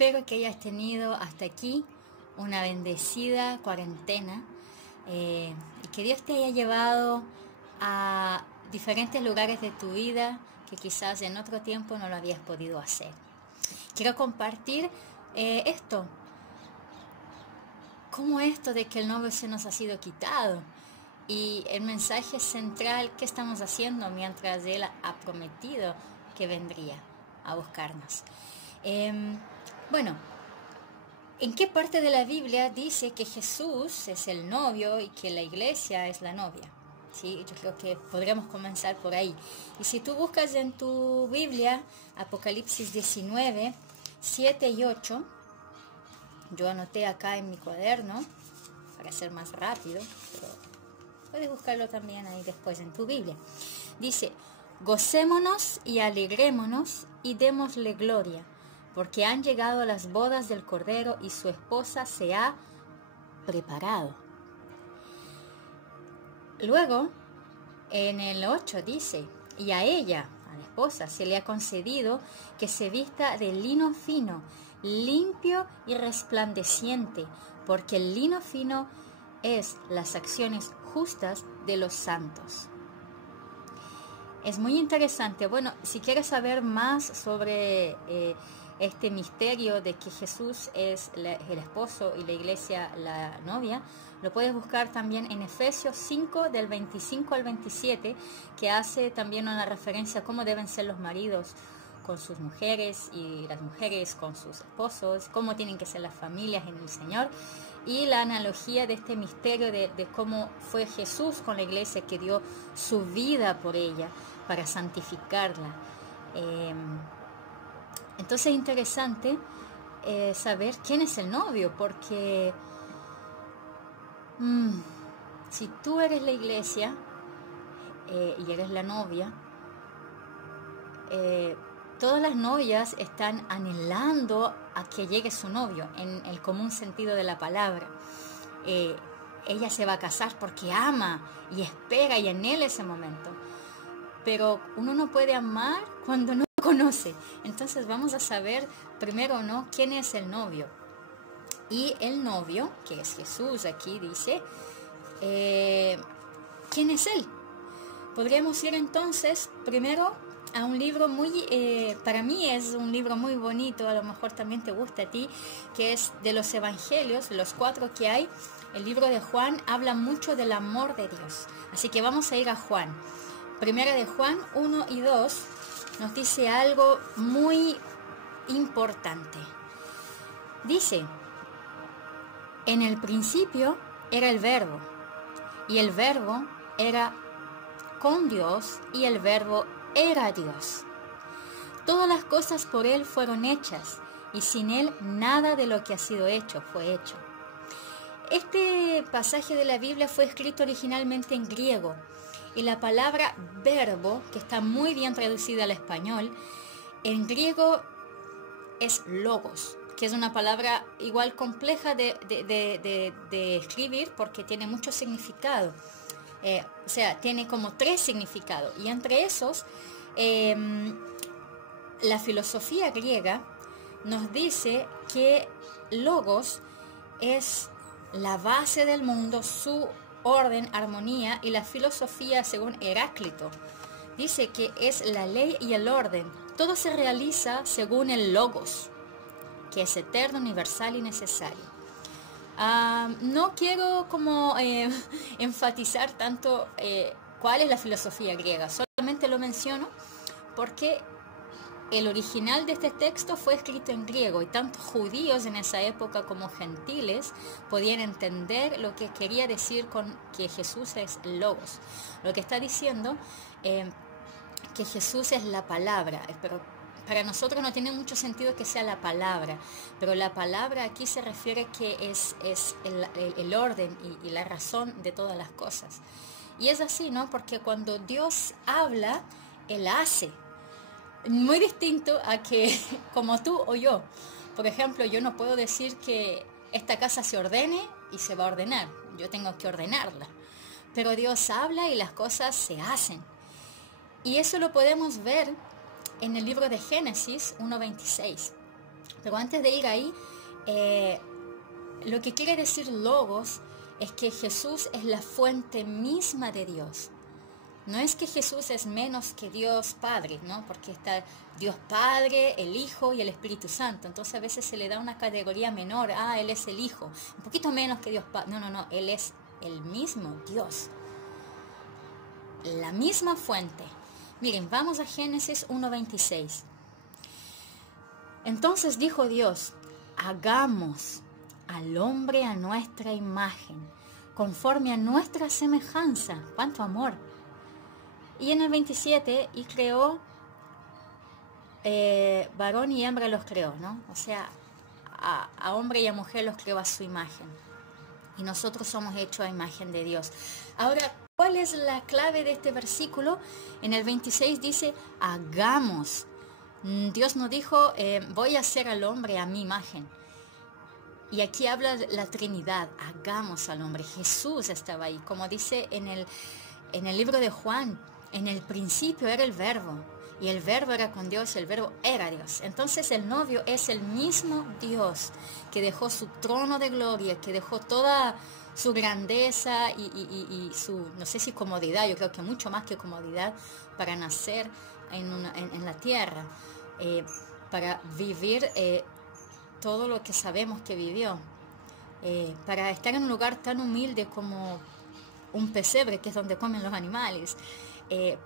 Espero que hayas tenido hasta aquí una bendecida cuarentena y que Dios te haya llevado a diferentes lugares de tu vida que quizás en otro tiempo no lo habías podido hacer. Quiero compartir cómo esto de que el novio se nos ha sido quitado y el mensaje central que estamos haciendo mientras Él ha prometido que vendría a buscarnos. Bueno, ¿en qué parte de la Biblia dice que Jesús es el novio y que la iglesia es la novia? Sí, yo creo que podríamos comenzar por ahí. Y si tú buscas en tu Biblia Apocalipsis 19, 7 y 8, yo anoté acá en mi cuaderno para ser más rápido, pero puedes buscarlo también ahí después en tu Biblia. Dice: gocémonos y alegrémonos y démosle gloria, porque han llegado las bodas del Cordero y su esposa se ha preparado. Luego, en el 8 dice: y a ella, a la esposa, se le ha concedido que se vista de lino fino, limpio y resplandeciente, porque el lino fino es las acciones justas de los santos. Es muy interesante. Bueno, si quieres saber más sobre este misterio de que Jesús es el esposo y la iglesia la novia, lo puedes buscar también en Efesios 5 del 25 al 27, que hace también una referencia a cómo deben ser los maridos con sus mujeres y las mujeres con sus esposos, cómo tienen que ser las familias en el Señor, y la analogía de este misterio de cómo fue Jesús con la iglesia, que dio su vida por ella para santificarla. Entonces es interesante saber quién es el novio, porque si tú eres la iglesia y eres la novia, todas las novias están anhelando a que llegue su novio, en el común sentido de la palabra. Ella se va a casar porque ama y espera y anhela ese momento. Pero uno no puede amar cuando no conoce. Entonces vamos a saber primero, ¿no?, quién es el novio. Y el novio, que es Jesús aquí, dice, ¿quién es Él? Podríamos ir entonces primero a un libro para mí es un libro muy bonito, a lo mejor también te gusta a ti, que es de los evangelios, los 4 que hay. El libro de Juan habla mucho del amor de Dios. Así que vamos a ir a Juan. Primera de Juan 1 y 2 nos dice algo muy importante. Dice: en el principio era el Verbo, y el Verbo era con Dios, y el Verbo era Dios. Todas las cosas por Él fueron hechas, y sin Él nada de lo que ha sido hecho fue hecho. Este pasaje de la Biblia fue escrito originalmente en griego, y la palabra verbo, que está muy bien traducida al español, en griego es logos, que es una palabra igual compleja de escribir porque tiene mucho significado. O sea, tiene como 3 significados, y entre esos la filosofía griega nos dice que logos es la base del mundo, su orden, armonía, y la filosofía, según Heráclito, dice que es la ley y el orden. Todo se realiza según el logos, que es eterno, universal y necesario. No quiero como enfatizar tanto cuál es la filosofía griega, solamente lo menciono porque el original de este texto fue escrito en griego, y tanto judíos en esa época como gentiles podían entender lo que quería decir con que Jesús es logos. Lo que está diciendo que Jesús es la palabra, pero para nosotros no tiene mucho sentido que sea la palabra, pero la palabra aquí se refiere que es el orden y la razón de todas las cosas. Y es así, ¿no? Porque cuando Dios habla, Él hace. Muy distinto a que como tú o yo. Por ejemplo, yo no puedo decir que esta casa se ordene y se va a ordenar. Yo tengo que ordenarla. Pero Dios habla y las cosas se hacen. Y eso lo podemos ver en el libro de Génesis 1:26. Pero antes de ir ahí, lo que quiere decir logos es que Jesús es la fuente misma de Dios. No es que Jesús es menos que Dios Padre, ¿no? Porque está Dios Padre, el Hijo y el Espíritu Santo. Entonces a veces se le da una categoría menor. Él es el Hijo. Un poquito menos que Dios Padre. No. Él es el mismo Dios. La misma fuente. Miren, vamos a Génesis 1:26. Entonces dijo Dios, hagamos al hombre a nuestra imagen, conforme a nuestra semejanza. ¡Cuánto amor! Y en el 27, y creó, varón y hembra los creó, ¿no? O sea, a hombre y a mujer los creó a su imagen. Y nosotros somos hechos a imagen de Dios. Ahora, ¿cuál es la clave de este versículo? En el 26 dice, hagamos. Dios no dijo, voy a hacer al hombre a mi imagen. Y aquí habla la Trinidad, hagamos al hombre. Jesús estaba ahí, como dice en el libro de Juan. En el principio era el verbo, y el verbo era con Dios, y el verbo era Dios. Entonces el novio es el mismo Dios que dejó su trono de gloria, que dejó toda su grandeza y su, no sé si comodidad, yo creo que mucho más que comodidad, para nacer en la tierra, para vivir todo lo que sabemos que vivió, para estar en un lugar tan humilde como un pesebre, que es donde comen los animales,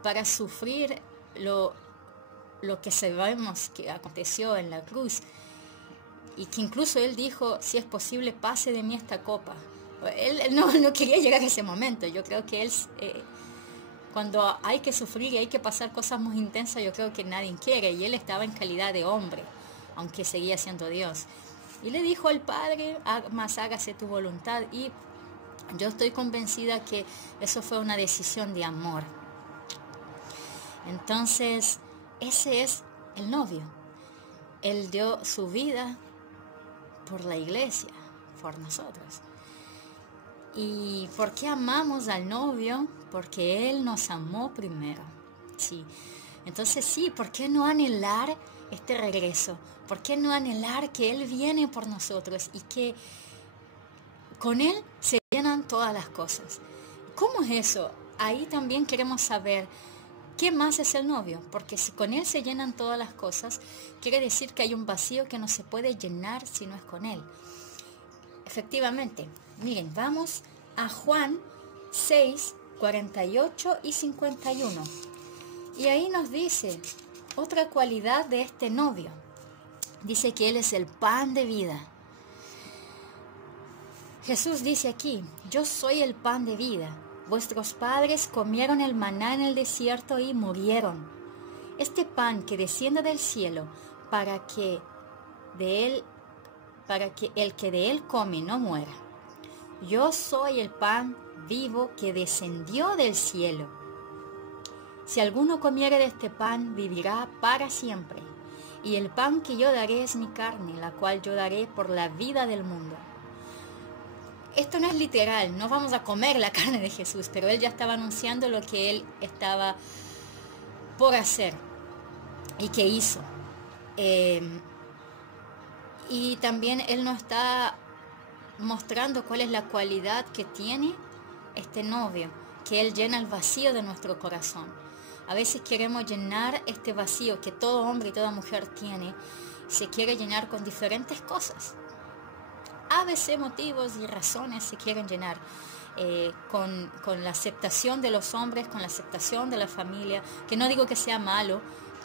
para sufrir lo que sabemos que aconteció en la cruz, y que incluso él dijo, si es posible, pase de mí esta copa. Él no quería llegar a ese momento. Yo creo que él, cuando hay que sufrir y hay que pasar cosas muy intensas, yo creo que nadie quiere, y él estaba en calidad de hombre, aunque seguía siendo Dios. Y le dijo al Padre, más hágase tu voluntad, y yo estoy convencida que eso fue una decisión de amor. Entonces, ese es el novio. Él dio su vida por la iglesia, por nosotros. ¿Y por qué amamos al novio? Porque Él nos amó primero. Sí. Entonces sí, ¿por qué no anhelar este regreso? ¿Por qué no anhelar que Él viene por nosotros y que con Él se llenan todas las cosas? ¿Cómo es eso? Ahí también queremos saber qué más es el novio, porque si con Él se llenan todas las cosas, quiere decir que hay un vacío que no se puede llenar si no es con Él. Efectivamente, miren, vamos a Juan 6, 48 y 51. Y ahí nos dice otra cualidad de este novio. Dice que Él es el pan de vida. Jesús dice aquí, yo soy el pan de vida. Vuestros padres comieron el maná en el desierto y murieron. Este pan que desciende del cielo para que el que de él come no muera. Yo soy el pan vivo que descendió del cielo. Si alguno comiere de este pan, vivirá para siempre. Y el pan que yo daré es mi carne, la cual yo daré por la vida del mundo. Esto no es literal, no vamos a comer la carne de Jesús, pero Él ya estaba anunciando lo que Él estaba por hacer y que hizo. Y también Él nos está mostrando cuál es la cualidad que tiene este novio, que Él llena el vacío de nuestro corazón. A veces queremos llenar este vacío que todo hombre y toda mujer tiene, se quiere llenar con diferentes cosas. A veces motivos y razones se quieren llenar con la aceptación de los hombres, con la aceptación de la familia, que no digo que sea malo,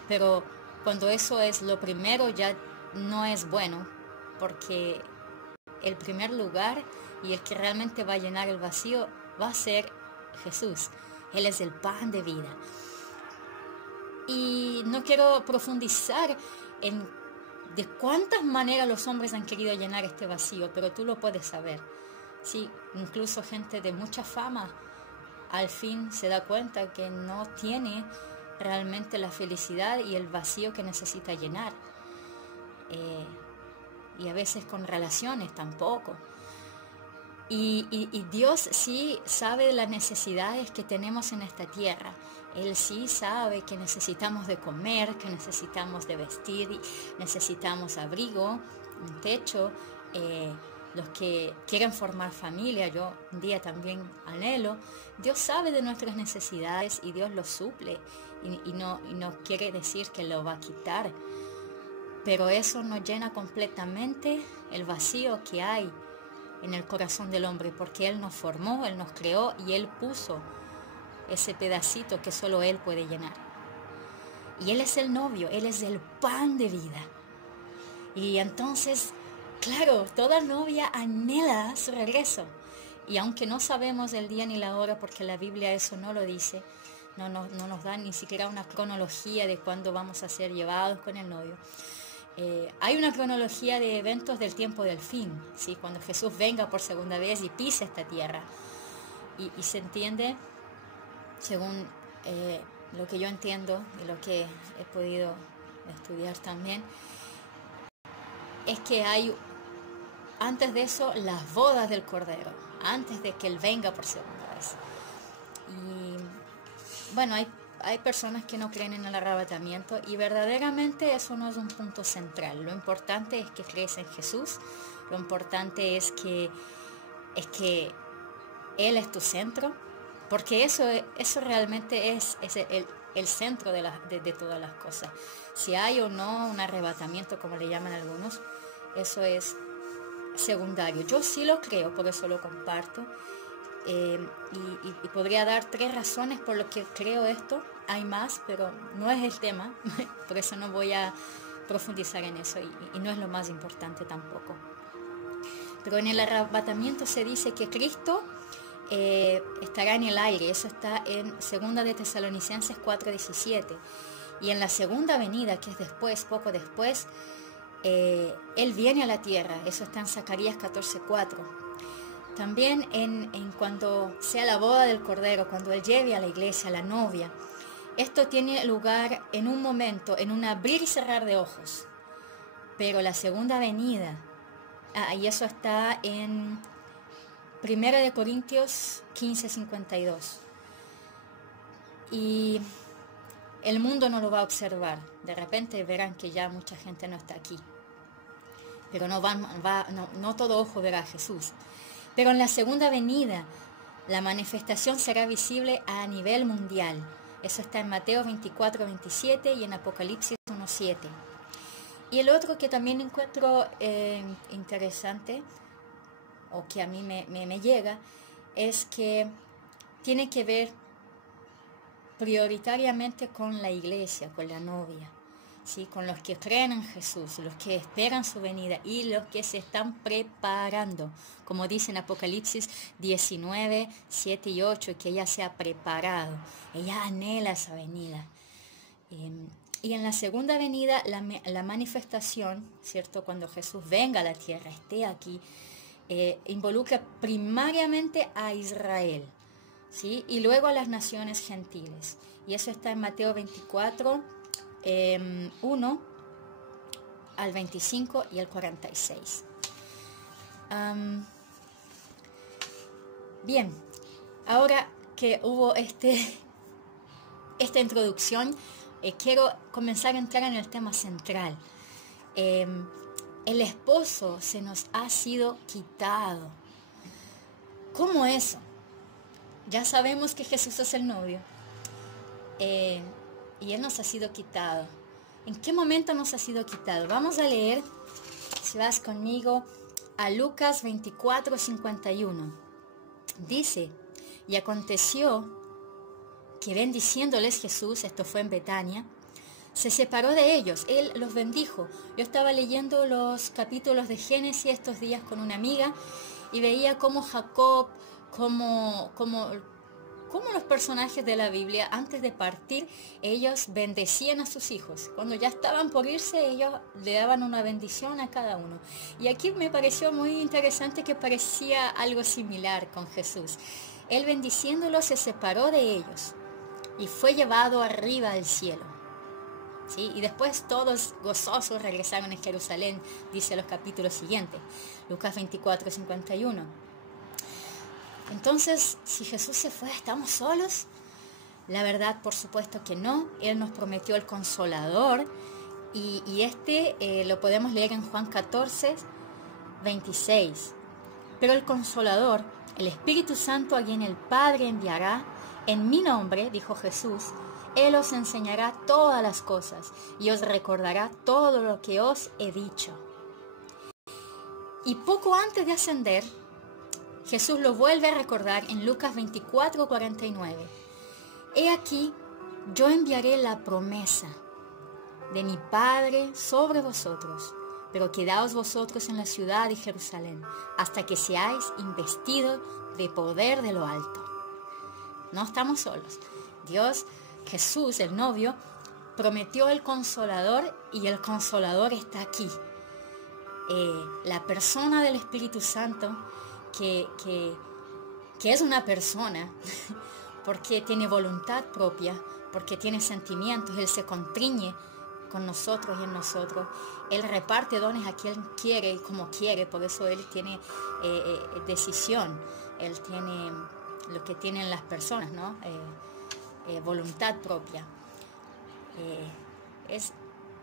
pero cuando eso es lo primero ya no es bueno, porque el primer lugar y el que realmente va a llenar el vacío va a ser Jesús. Él es el pan de vida. Y no quiero profundizar en de cuántas maneras los hombres han querido llenar este vacío, pero tú lo puedes saber. Sí, incluso gente de mucha fama al fin se da cuenta que no tiene realmente la felicidad y el vacío que necesita llenar. Y a veces con relaciones tampoco. Y Dios sí sabe las necesidades que tenemos en esta tierra. Él sí sabe que necesitamos de comer, que necesitamos de vestir, necesitamos abrigo, un techo. Los que quieren formar familia, yo un día también anhelo. Dios sabe de nuestras necesidades y Dios los suple, y no quiere decir que lo va a quitar. Pero eso nos llena completamente el vacío que hay en el corazón del hombre, porque Él nos formó, Él nos creó y Él puso ese pedacito que solo Él puede llenar. Y Él es el novio, Él es el pan de vida. Y entonces, claro, toda novia anhela su regreso. Y aunque no sabemos el día ni la hora, porque la Biblia eso no lo dice, no nos da ni siquiera una cronología de cuándo vamos a ser llevados con el novio. Hay una cronología de eventos del tiempo del fin, ¿sí? Cuando Jesús venga por segunda vez y pise esta tierra. Y se entiende, según lo que yo entiendo y lo que he podido estudiar también, es que hay, antes de eso, las bodas del Cordero, antes de que Él venga por segunda vez. Y bueno, hay personas que no creen en el arrebatamiento, y verdaderamente eso no es un punto central. Lo importante es que crees en Jesús, lo importante es que Él es tu centro, porque eso realmente es el centro de todas las cosas. Si hay o no un arrebatamiento, como le llaman algunos, eso es secundario. Yo sí lo creo, por eso lo comparto. Y podría dar 3 razones por las que creo esto. Hay más, pero no es el tema, por eso no voy a profundizar en eso, y no es lo más importante tampoco. Pero en el arrebatamiento se dice que Cristo estará en el aire. Eso está en 2 de Tesalonicenses 4:17. Y en la segunda venida, que es después, poco después, Él viene a la tierra. Eso está en Zacarías 14:4. También en cuando sea la boda del Cordero, cuando Él lleve a la iglesia, a la novia, esto tiene lugar en un momento, en un abrir y cerrar de ojos. Pero la segunda venida, y eso está en 1 de Corintios 15:52. Y el mundo no lo va a observar. De repente verán que ya mucha gente no está aquí. Pero no todo ojo verá a Jesús. Pero en la segunda venida, la manifestación será visible a nivel mundial. Eso está en Mateo 24:27 y en Apocalipsis 1:7. Y el otro que también encuentro interesante, o que a mí me llega, es que tiene que ver prioritariamente con la iglesia, con la novia, ¿sí? Con los que creen en Jesús, los que esperan su venida y los que se están preparando, como dice en Apocalipsis 19:7 y 8, que ella se ha preparado, ella anhela esa venida. Y en la segunda venida, la manifestación, ¿cierto? Cuando Jesús venga a la tierra, esté aquí, involucra primariamente a Israel, ¿sí? Y luego a las naciones gentiles. Y eso está en Mateo 24, 1 al 25 y el 46. Bien, ahora que hubo esta introducción, quiero comenzar a entrar en el tema central. El esposo se nos ha sido quitado. ¿Cómo eso? Ya sabemos que Jesús es el novio, y Él nos ha sido quitado. ¿En qué momento nos ha sido quitado? Vamos a leer, si vas conmigo, a Lucas 24:51. Dice: y aconteció que bendiciéndoles Jesús, esto fue en Betania, se separó de ellos, Él los bendijo. Yo estaba leyendo los capítulos de Génesis estos días con una amiga y veía cómo Jacob, cómo los personajes de la Biblia, antes de partir, ellos bendecían a sus hijos. Cuando ya estaban por irse, ellos le daban una bendición a cada uno. Y aquí me pareció muy interesante que parecía algo similar con Jesús. Él, bendiciéndolos, se separó de ellos y fue llevado arriba al cielo. ¿Sí? Y después todos gozosos regresaron a Jerusalén, dice los capítulos siguientes, Lucas 24:51. Entonces, si Jesús se fue, ¿estamos solos? La verdad, por supuesto que no. Él nos prometió el Consolador y lo podemos leer en Juan 14, 26. Pero el Consolador, el Espíritu Santo, a quien el Padre enviará en mi nombre, dijo Jesús, Él os enseñará todas las cosas y os recordará todo lo que os he dicho. Y poco antes de ascender, Jesús lo vuelve a recordar en Lucas 24, 49. He aquí, yo enviaré la promesa de mi Padre sobre vosotros, pero quedaos vosotros en la ciudad de Jerusalén, hasta que seáis investidos de poder de lo alto. No estamos solos. Dios, Jesús, el novio, prometió el Consolador y el Consolador está aquí. La persona del Espíritu Santo, que es una persona, porque tiene voluntad propia, porque tiene sentimientos, Él se contriñe con nosotros y en nosotros. Él reparte dones a quien quiere y como quiere, por eso Él tiene decisión, Él tiene lo que tienen las personas, ¿no? Voluntad propia.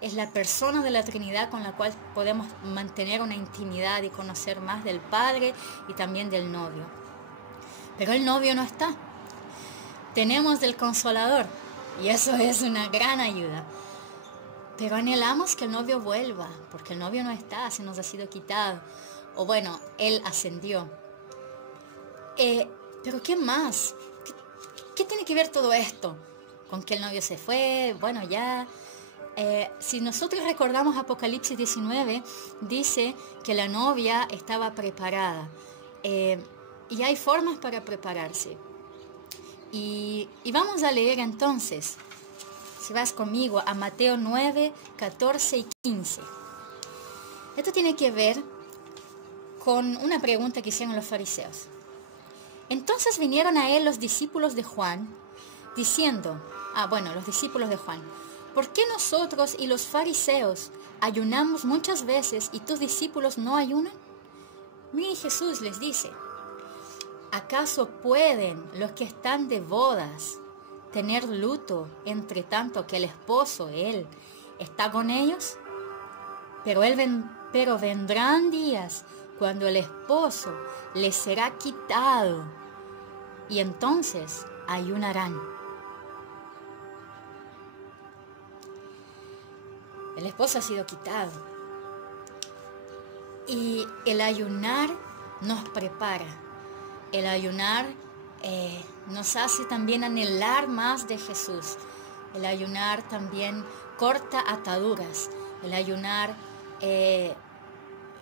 Es la persona de la Trinidad con la cual podemos mantener una intimidad y conocer más del Padre y también del novio. Pero el novio no está. Tenemos del Consolador y eso es una gran ayuda. Pero anhelamos que el novio vuelva, porque el novio no está, se nos ha sido quitado. O bueno, Él ascendió. Pero ¿qué más? ¿Qué tiene que ver todo esto? Con que el novio se fue, bueno, ya... si nosotros recordamos Apocalipsis 19, dice que la novia estaba preparada. Y hay formas para prepararse. Y vamos a leer entonces, si vas conmigo, a Mateo 9, 14 y 15. Esto tiene que ver con una pregunta que hicieron los fariseos. Entonces vinieron a él los discípulos de Juan, diciendo, los discípulos de Juan, ¿por qué nosotros y los fariseos ayunamos muchas veces y tus discípulos no ayunan? Miren, Jesús les dice, ¿acaso pueden los que están de bodas tener luto entre tanto que el esposo, Él, está con ellos? Pero vendrán días cuando el esposo les será quitado y entonces ayunarán. El esposo ha sido quitado. Y el ayunar nos prepara. El ayunar nos hace también anhelar más de Jesús. El ayunar también corta ataduras. El ayunar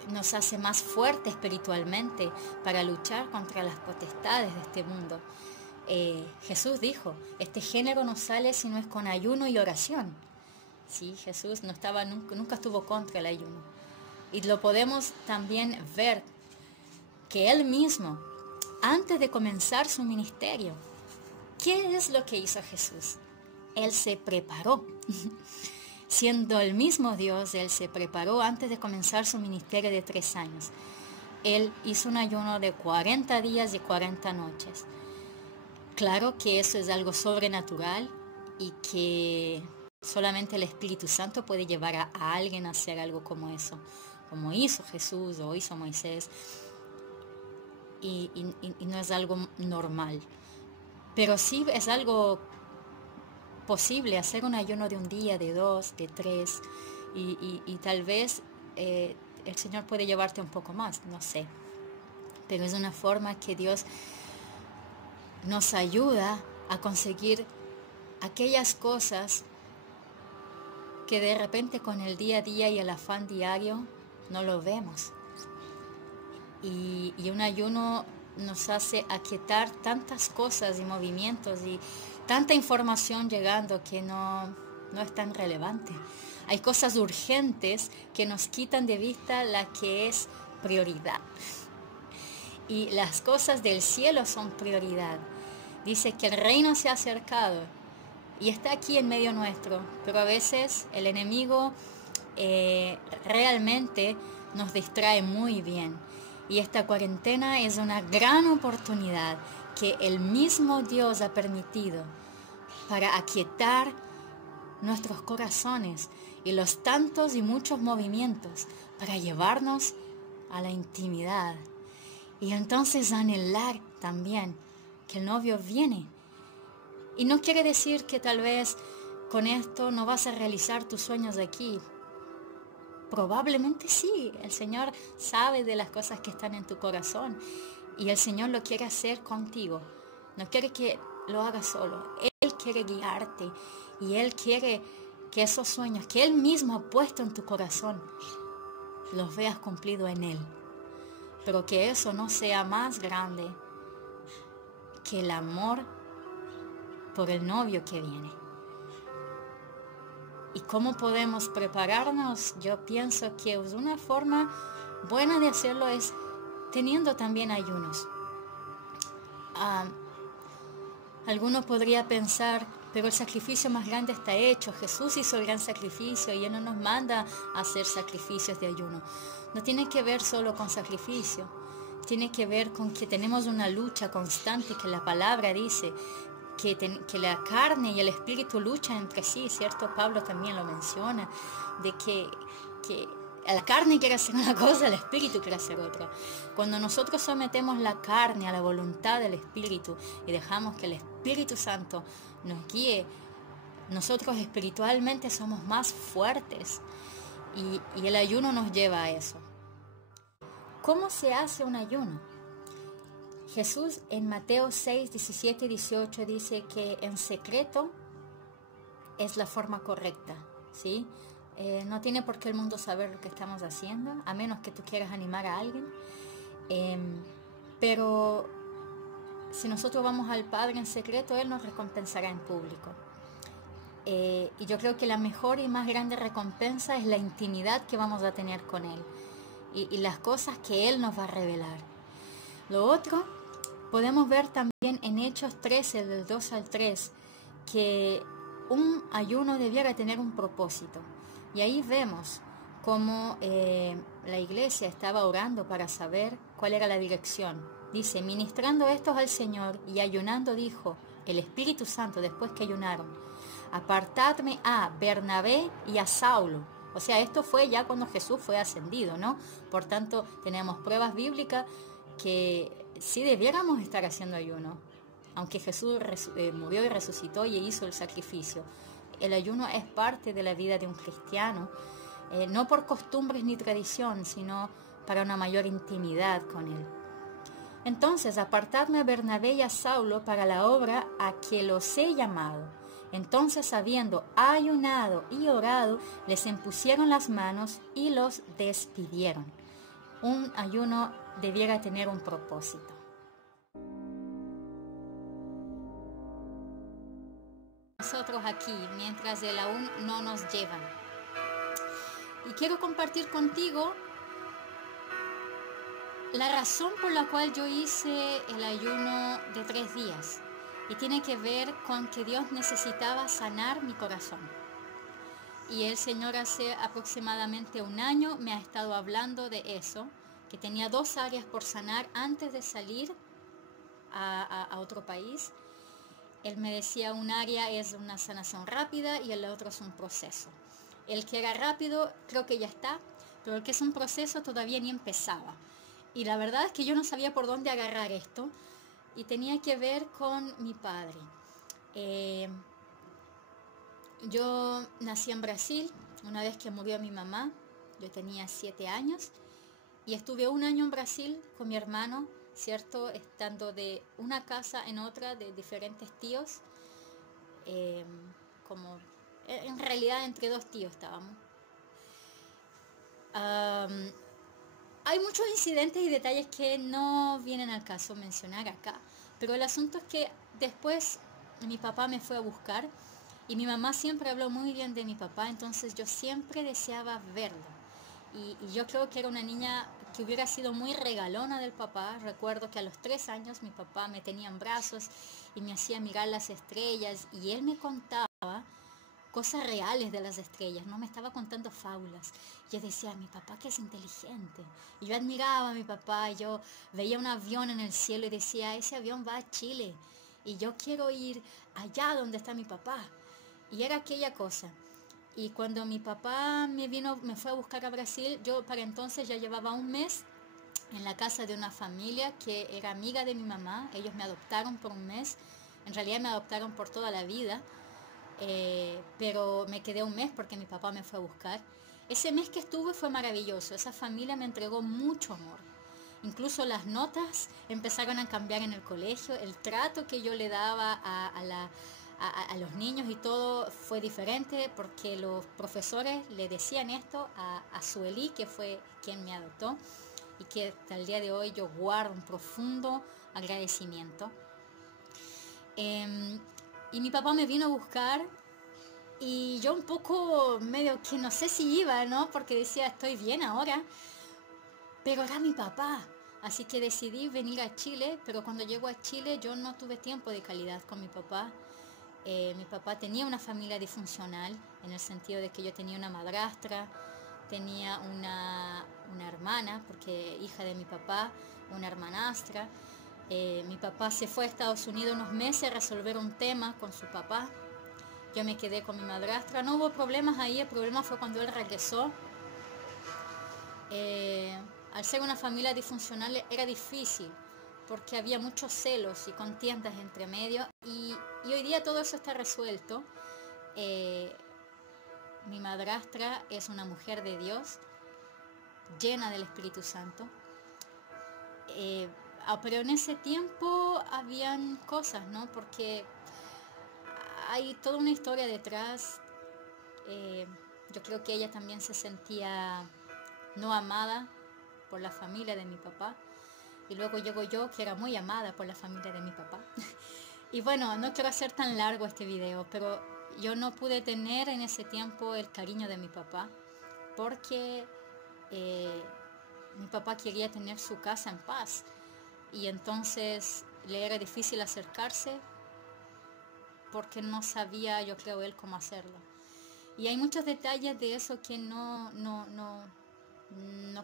nos hace más fuerte espiritualmente para luchar contra las potestades de este mundo. Jesús dijo, este género no sale si no es con ayuno y oración. Sí, Jesús nunca estuvo contra el ayuno. Y lo podemos también ver que Él mismo, antes de comenzar su ministerio, ¿qué es lo que hizo Jesús? Él se preparó. Siendo el mismo Dios, Él se preparó antes de comenzar su ministerio de 3 años. Él hizo un ayuno de 40 días y 40 noches. Claro que eso es algo sobrenatural y que solamente el Espíritu Santo puede llevar a alguien a hacer algo como eso, como hizo Jesús o hizo Moisés. Y no es algo normal. Pero sí es algo posible, hacer un ayuno de un día, de 2, de 3, y tal vez el Señor puede llevarte un poco más, no sé. Pero es una forma que Dios nos ayuda a conseguir aquellas cosas que de repente con el día a día y el afán diario no lo vemos. Y un ayuno nos hace aquietar tantas cosas y movimientos y tanta información llegando que no es tan relevante. Hay cosas urgentes que nos quitan de vista la que es prioridad. Y las cosas del cielo son prioridad. Dice que el reino se ha acercado y está aquí en medio nuestro, pero a veces el enemigo realmente nos distrae muy bien. Y esta cuarentena es una gran oportunidad que el mismo Dios ha permitido para aquietar nuestros corazones y los tantos y muchos movimientos para llevarnos a la intimidad. Y entonces anhelar también que el novio viene. Y no quiere decir que tal vez con esto no vas a realizar tus sueños de aquí. Probablemente sí, el Señor sabe de las cosas que están en tu corazón y el Señor lo quiere hacer contigo. No quiere que lo hagas solo. Él quiere guiarte y Él quiere que esos sueños que Él mismo ha puesto en tu corazón los veas cumplido en Él. Pero que eso no sea más grande que el amor por el novio que viene. ¿Y cómo podemos prepararnos? Yo pienso que una forma buena de hacerlo es teniendo también ayunos. Alguno podría pensar, pero el sacrificio más grande está hecho. Jesús hizo el gran sacrificio y Él no nos manda a hacer sacrificios de ayuno. No tiene que ver solo con sacrificio. Tiene que ver con que tenemos una lucha constante que la palabra dice que la carne y el espíritu luchan entre sí, ¿cierto? Pablo también lo menciona, de que la carne quiere hacer una cosa, el espíritu quiere hacer otra. Cuando nosotros sometemos la carne a la voluntad del espíritu y dejamos que el Espíritu Santo nos guíe, nosotros espiritualmente somos más fuertes y el ayuno nos lleva a eso. ¿Cómo se hace un ayuno? Jesús en Mateo 6, 17 y 18 dice que en secreto es la forma correcta, ¿sí? No tiene por qué el mundo saber lo que estamos haciendo, a menos que tú quieras animar a alguien. Pero si nosotros vamos al Padre en secreto, Él nos recompensará en público. Y yo creo que la mejor y más grande recompensa es la intimidad que vamos a tener con Él y las cosas que Él nos va a revelar. Lo otro, podemos ver también en Hechos 13, del 2 al 3, que un ayuno debiera tener un propósito. Y ahí vemos cómo la iglesia estaba orando para saber cuál era la dirección. Dice, ministrando estos al Señor y ayunando, dijo el Espíritu Santo después que ayunaron, apartadme a Bernabé y a Saulo. O sea, esto fue ya cuando Jesús fue ascendido, ¿no? Por tanto, tenemos pruebas bíblicas que sí debiéramos estar haciendo ayuno. Aunque Jesús murió y resucitó y hizo el sacrificio. El ayuno es parte de la vida de un cristiano, no por costumbres ni tradición, sino para una mayor intimidad con Él. Entonces, apartadme a Bernabé y a Saulo para la obra a que los he llamado. Entonces, habiendo ayunado y orado, les impusieron las manos y los despidieron. Un ayuno debiera tener un propósito. Nosotros aquí, mientras Él aún no nos lleva. Y quiero compartir contigo la razón por la cual yo hice el ayuno de 3 días. Y tiene que ver con que Dios necesitaba sanar mi corazón. Y el Señor hace aproximadamente 1 año me ha estado hablando de eso, que tenía 2 áreas por sanar antes de salir a otro país. Él me decía, un área es una sanación rápida y el otro es un proceso. El que era rápido creo que ya está, pero el que es un proceso todavía ni empezaba. Y la verdad es que yo no sabía por dónde agarrar esto y tenía que ver con mi padre. Yo nací en Brasil una vez que murió mi mamá. Yo tenía 7 años y estuve 1 año en Brasil con mi hermano, ¿cierto? Estando de una casa en otra de diferentes tíos, como en realidad entre 2 tíos estábamos. Hay muchos incidentes y detalles que no vienen al caso mencionar acá, pero el asunto es que después mi papá me fue a buscar y mi mamá siempre habló muy bien de mi papá, entonces yo siempre deseaba verlo. Y yo creo que era una niña que hubiera sido muy regalona del papá. Recuerdo que a los 3 años mi papá me tenía en brazos y me hacía mirar las estrellas y él me contaba cosas reales de las estrellas, no me estaba contando fábulas. Yo decía, mi papá que es inteligente. Y yo admiraba a mi papá, yo veía un avión en el cielo y decía, ese avión va a Chile. y yo quiero ir allá donde está mi papá. Y era aquella cosa. Y cuando mi papá me fue a buscar a Brasil, yo para entonces ya llevaba un mes en la casa de una familia que era amiga de mi mamá. Ellos me adoptaron por un mes, en realidad me adoptaron por toda la vida, pero me quedé un mes porque mi papá me fue a buscar. Ese mes que estuve fue maravilloso, esa familia me entregó mucho amor. Incluso las notas empezaron a cambiar en el colegio, el trato que yo le daba a los niños y todo fue diferente porque los profesores le decían esto a Sueli, que fue quien me adoptó y que hasta el día de hoy yo guardo un profundo agradecimiento. Y mi papá me vino a buscar y yo un poco medio que no sé si iba, ¿no? Porque decía, estoy bien ahora, pero era mi papá. Así que decidí venir a Chile, pero cuando llego a Chile yo no tuve tiempo de calidad con mi papá. Mi papá tenía una familia disfuncional, en el sentido de que yo tenía una madrastra, tenía una hermana, porque hija de mi papá, una hermanastra. Mi papá se fue a Estados Unidos unos meses a resolver un tema con su papá. Yo me quedé con mi madrastra. No hubo problemas ahí, el problema fue cuando él regresó. Al ser una familia disfuncional era difícil, porque había muchos celos y contiendas entre medio. Y hoy día todo eso está resuelto. Mi madrastra es una mujer de Dios, llena del Espíritu Santo. Pero en ese tiempo habían cosas, ¿no? Porque hay toda una historia detrás. Yo creo que ella también se sentía no amada por la familia de mi papá. Y luego llego yo, que era muy amada por la familia de mi papá. Y bueno, no quiero hacer tan largo este video, pero yo no pude tener en ese tiempo el cariño de mi papá, porque mi papá quería tener su casa en paz. Y entonces le era difícil acercarse porque no sabía, yo creo, él cómo hacerlo. Y hay muchos detalles de eso que no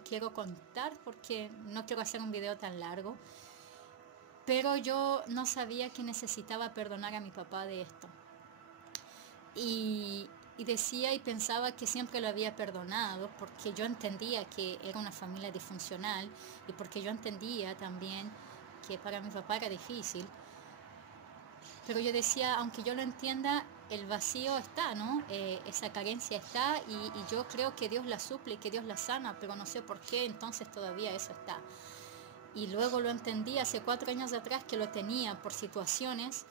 quiero contar porque no quiero hacer un video tan largo. Pero yo no sabía que necesitaba perdonar a mi papá de esto. Y decía y pensaba que siempre lo había perdonado porque yo entendía que era una familia disfuncional y porque yo entendía también que para mi papá era difícil. Pero yo decía, aunque yo lo entienda, el vacío está, ¿no? Esa carencia está y yo creo que Dios la suple y que Dios la sana, pero no sé por qué entonces todavía eso está. Y luego lo entendí hace 4 años atrás que lo tenía por situaciones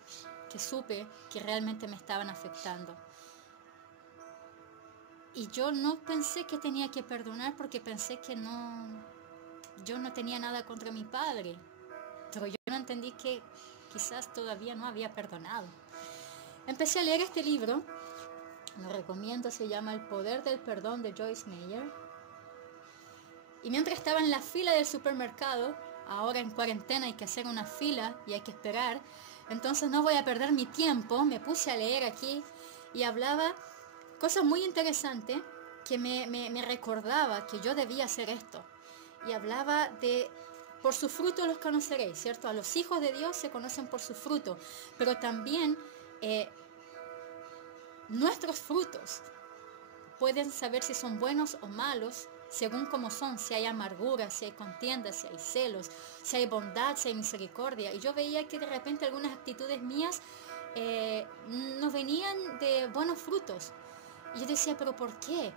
que supe que realmente me estaban afectando. Y yo no pensé que tenía que perdonar porque pensé que yo no tenía nada contra mi padre. Pero yo no entendí que quizás todavía no había perdonado. Empecé a leer este libro, lo recomiendo, se llama El poder del perdón de Joyce Meyer. Y mientras estaba en la fila del supermercado, ahora en cuarentena hay que hacer una fila y hay que esperar, entonces no voy a perder mi tiempo, me puse a leer aquí y hablaba cosas muy interesantes que me recordaba que yo debía hacer esto. Y hablaba de, por sus frutos los conoceréis, ¿cierto? A los hijos de Dios se conocen por su fruto, pero también nuestros frutos pueden saber si son buenos o malos según cómo son, si hay amargura, si hay contienda, si hay celos, si hay bondad, si hay misericordia. Y yo veía que de repente algunas actitudes mías no venían de buenos frutos. Y yo decía, ¿pero por qué?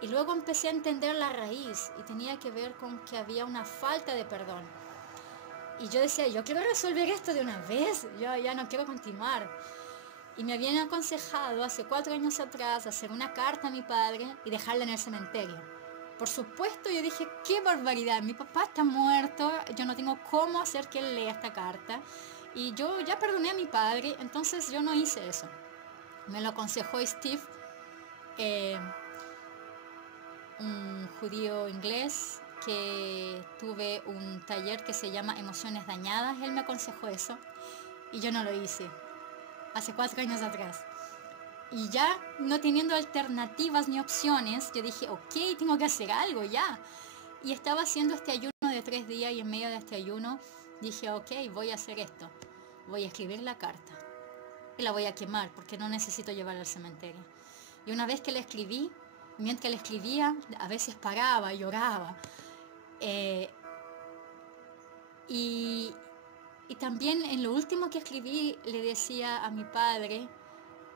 Y luego empecé a entender la raíz y tenía que ver con que había una falta de perdón. Y yo decía, yo quiero resolver esto de una vez, yo ya no quiero continuar. Y me habían aconsejado hace 4 años atrás hacer una carta a mi padre y dejarla en el cementerio. Por supuesto, yo dije, qué barbaridad, mi papá está muerto, yo no tengo cómo hacer que él lea esta carta. Y yo ya perdoné a mi padre, entonces yo no hice eso. Me lo aconsejó Steve, un judío inglés que tuve un taller que se llama Emociones Dañadas. Él me aconsejó eso y yo no lo hice hace 4 años atrás. Y ya no teniendo alternativas ni opciones, yo dije, ok, tengo que hacer algo ya. Y estaba haciendo este ayuno de 3 días y en medio de este ayuno dije, ok, voy a hacer esto. voy a escribir la carta y la voy a quemar porque no necesito llevarla al cementerio. Y una vez que la escribí, mientras la escribía, a veces paraba, lloraba. Y también en lo último que escribí le decía a mi padre,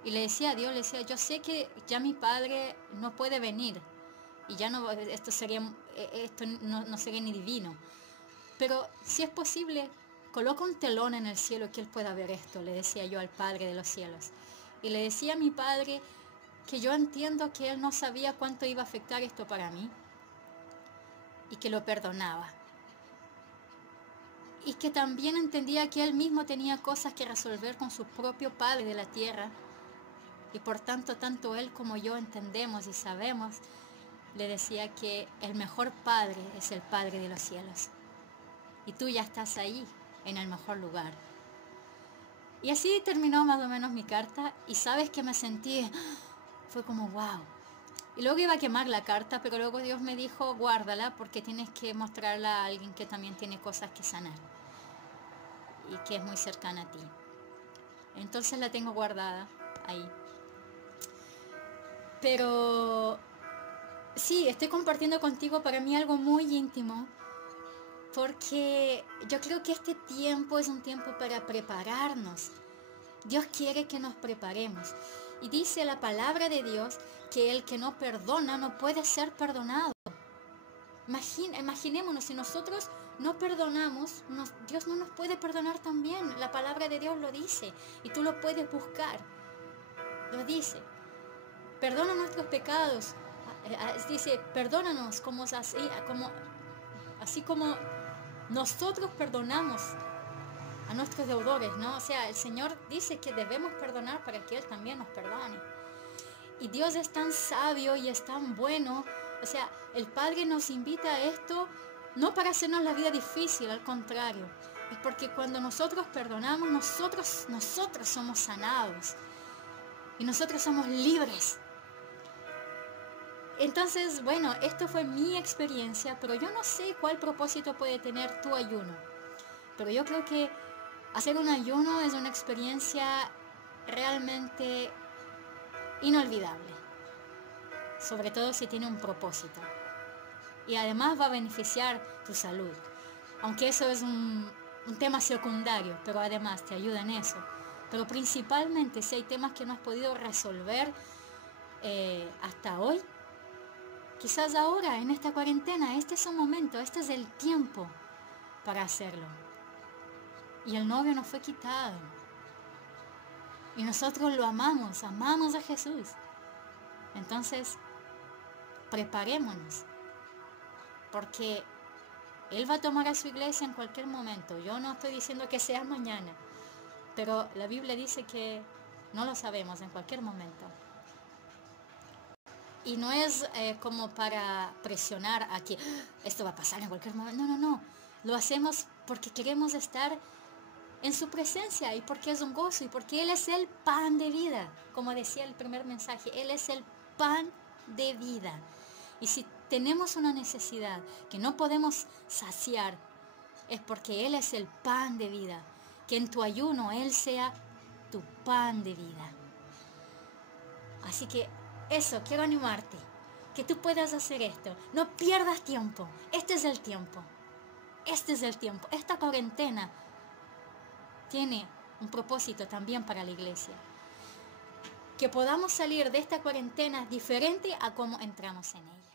y le decía a Dios, le decía, yo sé que ya mi padre no puede venir, y ya no, esto no sería ni divino. Pero si es posible, coloca un telón en el cielo que él pueda ver esto, le decía yo al Padre de los cielos. Y le decía a mi padre que yo entiendo que él no sabía cuánto iba a afectar esto para mí, y que lo perdonaba. Y que también entendía que él mismo tenía cosas que resolver con su propio Padre de la tierra. Y por tanto, tanto él como yo entendemos y sabemos, le decía que el mejor Padre es el Padre de los cielos. Y tú ya estás ahí, en el mejor lugar. Y así terminó más o menos mi carta. Y sabes que me sentí, fue como wow. Y luego iba a quemar la carta, pero luego Dios me dijo, guárdala porque tienes que mostrarla a alguien que también tiene cosas que sanar y que es muy cercana a ti. Entonces la tengo guardada ahí. Pero sí, estoy compartiendo contigo para mí algo muy íntimo, porque yo creo que este tiempo es un tiempo para prepararnos. Dios quiere que nos preparemos. Y dice la palabra de Dios que el que no perdona no puede ser perdonado. Imaginémonos, si nosotros no perdonamos, Dios no nos puede perdonar también. La palabra de Dios lo dice y tú lo puedes buscar. Lo dice. Perdona nuestros pecados. Dice, perdónanos así como nosotros perdonamos a nuestros deudores, ¿no? O sea, el Señor dice que debemos perdonar para que Él también nos perdone. Y Dios es tan sabio y es tan bueno. O sea, el Padre nos invita a esto no para hacernos la vida difícil, al contrario. Es porque cuando nosotros perdonamos, nosotros somos sanados. Y nosotros somos libres. Entonces, bueno, esto fue mi experiencia, pero yo no sé cuál propósito puede tener tu ayuno. Pero yo creo que hacer un ayuno es una experiencia realmente inolvidable, sobre todo si tiene un propósito. Y además va a beneficiar tu salud, aunque eso es un tema secundario, pero además te ayuda en eso. Pero principalmente si hay temas que no has podido resolver hasta hoy, quizás ahora, en esta cuarentena, este es un momento, este es el tiempo para hacerlo. Y el novio nos fue quitado. Y nosotros lo amamos a Jesús. Entonces, preparémonos. Porque Él va a tomar a su iglesia en cualquier momento. Yo no estoy diciendo que sea mañana. Pero la Biblia dice que no lo sabemos, en cualquier momento. Y no es como para presionar a que esto va a pasar en cualquier momento. No. Lo hacemos porque queremos estar en su presencia y porque es un gozo y porque Él es el pan de vida. Como decía el primer mensaje, Él es el pan de vida. Y si tenemos una necesidad que no podemos saciar, es porque Él es el pan de vida. Que en tu ayuno Él sea tu pan de vida. Así que eso, quiero animarte, que tú puedas hacer esto. No pierdas tiempo. Este es el tiempo. Esta cuarentena tiene un propósito también para la iglesia. Que podamos salir de esta cuarentena diferente a como entramos en ella.